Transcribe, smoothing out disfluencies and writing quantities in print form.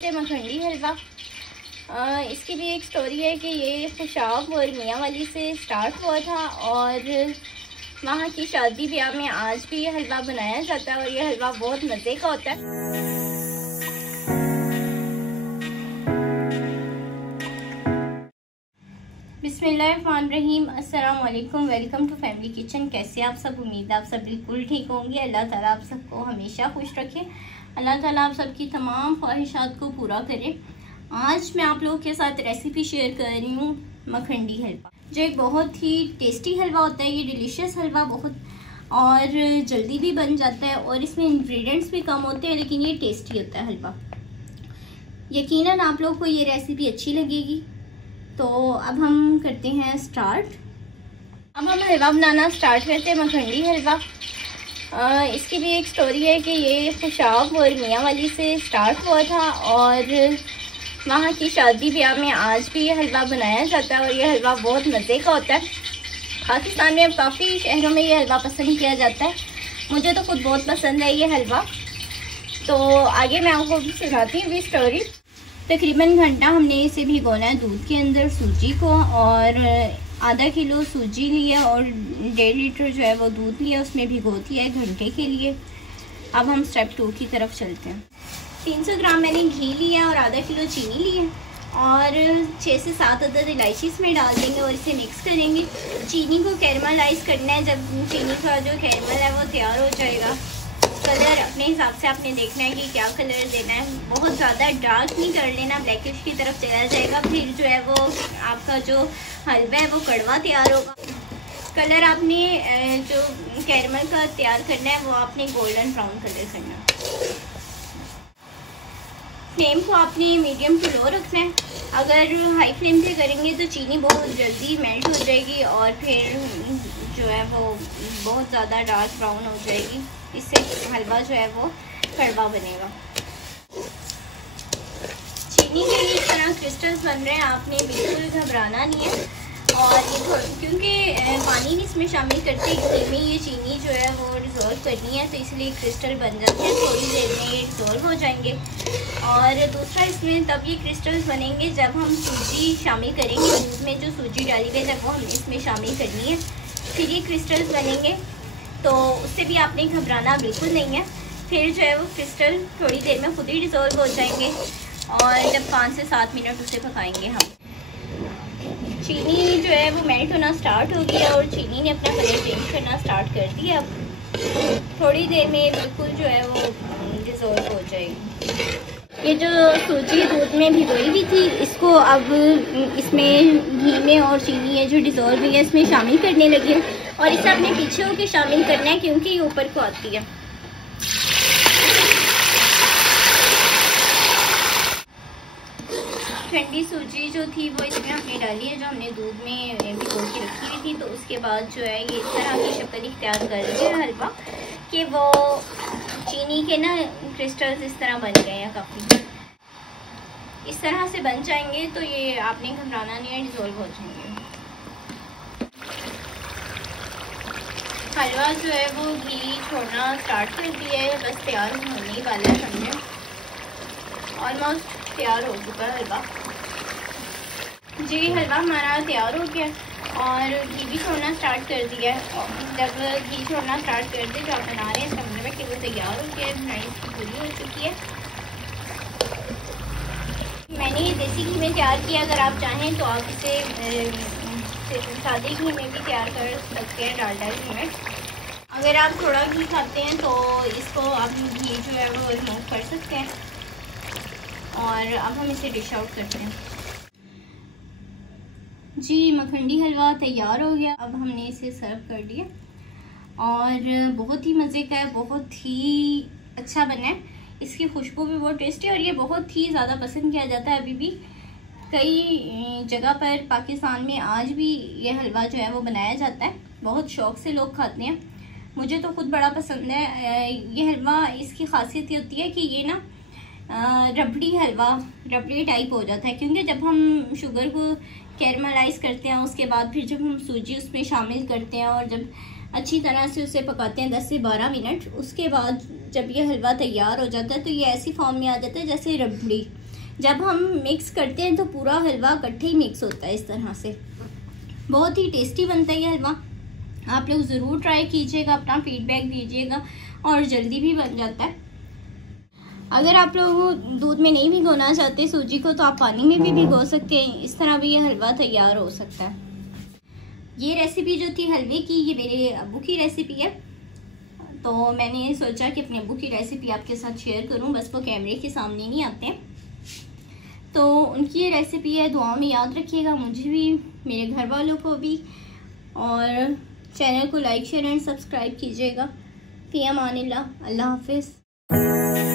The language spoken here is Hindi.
मखंडी हलवा। इसकी भी एक स्टोरी है कि ये खुशाब और मियाँ वाली से स्टार्ट हुआ था और वहाँ की शादी ब्याह में आज भी ये हलवा बनाया जाता है और ये हलवा बहुत मज़े का होता है। बिस्मिल्लाहिर्रहमानिर्रहीम, अस्सलाम वालेकुम, वेलकम टू फैमिली किचन। कैसे आप सब? उम्मीद है आप सब बिल्कुल ठीक होंगे। अल्लाह ताला आप सबको हमेशा खुश रखे, अल्लाह ताला आप सबकी तमाम ख्वाहिशात को पूरा करे। आज मैं आप लोगों के साथ रेसिपी शेयर कर रही हूँ मखंडी हलवा, जो एक बहुत ही टेस्टी हलवा होता है। ये डिलीशियस हलवा बहुत और जल्दी भी बन जाता है और इसमें इंग्रेडिएंट्स भी कम होते हैं, लेकिन ये टेस्टी होता है हलवा। यकीनन आप लोग को ये रेसिपी अच्छी लगेगी। तो अब हम करते हैं स्टार्ट। अब हम हलवा बनाना स्टार्ट करते हैं मखंडी हलवा। इसकी भी एक स्टोरी है कि ये खुशाब और मियाँ वाली से स्टार्ट हुआ था और वहाँ की शादी ब्याह में आज भी ये हलवा बनाया जाता है और ये हलवा बहुत मज़े का होता है। पाकिस्तान में काफ़ी शहरों में ये हलवा पसंद किया जाता है। मुझे तो खुद बहुत पसंद है ये हलवा। तो आगे मैं आपको भी सुनाती हूँ स्टोरी। तकरीबन घंटा हमने इसे भिगोना है दूध के अंदर सूजी को, और आधा किलो सूजी लिया और 1.5 लीटर जो है वो दूध लिया, उसमें भिगो दिया है घंटे के लिए। अब हम स्टेप 2 की तरफ चलते हैं। 300 ग्राम मैंने घी लिया और आधा किलो चीनी ली है और 6 से 7 अदद इलायची इसमें डाल देंगे और इसे मिक्स करेंगे। चीनी को कैरमलाइज करना है। जब चीनी का जो कैरमल है वो तैयार हो जाएगा, कलर अपने हिसाब से आपने देखना है कि क्या कलर देना है। बहुत ज़्यादा डार्क नहीं कर लेना, ब्लैकिश की तरफ चला जाएगा, फिर जो है वो आपका जो हलवा है वो कड़वा तैयार होगा। कलर आपने जो कैरमल का तैयार करना है वो आपने गोल्डन ब्राउन कलर करना है। फ्लेम को आपने मीडियम टू लो रखना है। अगर हाई फ्लेम पे करेंगे तो चीनी बहुत जल्दी मेल्ट हो जाएगी और फिर जो है वो बहुत ज़्यादा डार्क ब्राउन हो जाएगी। इससे हलवा जो है वो कड़वा बनेगा। चीनी के लिए इस तरह क्रिस्टल्स बन रहे हैं, आपने बिल्कुल घबराना नहीं है। और ये क्योंकि पानी नहीं इसमें शामिल करते, घी में ये चीनी जो है वो डिज़ोल्व करनी है, तो इसलिए क्रिस्टल बन जाते हैं। थोड़ी देर में ये डिज़ोल्व हो जाएंगे। और दूसरा, इसमें तब ये क्रिस्टल्स बनेंगे जब हम सूजी शामिल करेंगे। दूध में जो सूजी डाली गई जब वो हमने इसमें शामिल करनी है, फिर ये क्रिस्टल्स बनेंगे। तो उससे भी आपने घबराना बिल्कुल नहीं है। फिर जो है वो क्रिस्टल थोड़ी देर में खुद ही डिज़ोल्व हो जाएंगे और जब 5 से 7 मिनट उसे पकाएंगे हम। चीनी जो है वो मेल्ट होना स्टार्ट हो गया और चीनी ने अपना कलर चेंज करना स्टार्ट कर दिया। अब थोड़ी देर में बिल्कुल जो है वो डिज़ोल्व हो जाएगी। ये जो सूजी दूध में भिगोई हुई थी, इसको अब इसमें घी में और चीनी है जो डिज़ोल्व हुई है इसमें शामिल करने लगी है। और इसे अपने पीछे होकर शामिल करना है क्योंकि ये ऊपर को आती है। ठंडी सूजी जो थी वो इसमें हमने डाली है, जो हमने दूध में भिगो के रखी हुई थी। तो उसके बाद जो है ये इस तरह की शक्ल इख्तियार कर रही है हलवा कि वो चीनी के ना क्रिस्टल्स इस तरह बन गए हैं। काफ़ी इस तरह से बन जाएंगे तो ये आपने घबराना नहीं है, डिज़ोल्व हो जाएंगे। हलवा जो है वो घी छोड़ना स्टार्ट कर दिया है, बस तैयार होने ही वाला है। हमने ऑलमोस्ट तैयार हो चुका है हलवा जी। हलवा हमारा तैयार हो गया और घी भी छोड़ना स्टार्ट कर दिया है। जब घी छोड़ना स्टार्ट कर दे जो आप बना रहे हैं समझ में कि वो तैयार हो गया है, बनाई इसकी पूरी हो चुकी है। मैंने ये देसी घी में तैयार किया। अगर आप चाहें तो आप इसे सादे घी में भी तैयार कर सकते हैं, डालडा घी में। अगर आप थोड़ा घी खाते हैं तो इसको आप घी जो है वो रिमूव कर सकते हैं। और अब हम इसे डिश आउट करते हैं जी। मखंडी हलवा तैयार हो गया। अब हमने इसे सर्व कर दिया और बहुत ही मज़े का है, बहुत ही अच्छा बना है। इसकी खुशबू भी बहुत टेस्टी और ये बहुत ही ज़्यादा पसंद किया जाता है। अभी भी कई जगह पर पाकिस्तान में आज भी ये हलवा जो है वो बनाया जाता है। बहुत शौक़ से लोग खाते हैं। मुझे तो खुद बड़ा पसंद है ये हलवा। इसकी खासियत ये होती है कि ये ना रबड़ी हलवा रबड़ी टाइप हो जाता है, क्योंकि जब हम शुगर को कैरमलाइज करते हैं उसके बाद फिर जब हम सूजी उसमें शामिल करते हैं और जब अच्छी तरह से उसे पकाते हैं 10 से 12 मिनट, उसके बाद जब ये हलवा तैयार हो जाता है तो ये ऐसी फॉर्म में आ जाता है जैसे रबड़ी। जब हम मिक्स करते हैं तो पूरा हलवा इकट्ठे ही मिक्स होता है इस तरह से। बहुत ही टेस्टी बनता है ये हलवा, आप लोग ज़रूर ट्राई कीजिएगा, अपना फीडबैक दीजिएगा और जल्दी भी बन जाता है। अगर आप लोग दूध में नहीं भिगोना चाहते सूजी को तो आप पानी में भी भिगो सकते हैं, इस तरह भी ये हलवा तैयार हो सकता है। ये रेसिपी जो थी हलवे की, ये मेरे अब्बू की रेसिपी है, तो मैंने सोचा कि अपने अब्बू की रेसिपी आपके साथ शेयर करूं, बस वो कैमरे के सामने नहीं आते हैं। तो उनकी ये रेसिपी है, दुआ में याद रखिएगा मुझे भी, मेरे घर वालों को भी, और चैनल को लाइक शेयर एंड सब्सक्राइब कीजिएगा। फ़ी अमानिल्लाह, अल्लाह हाफिज़।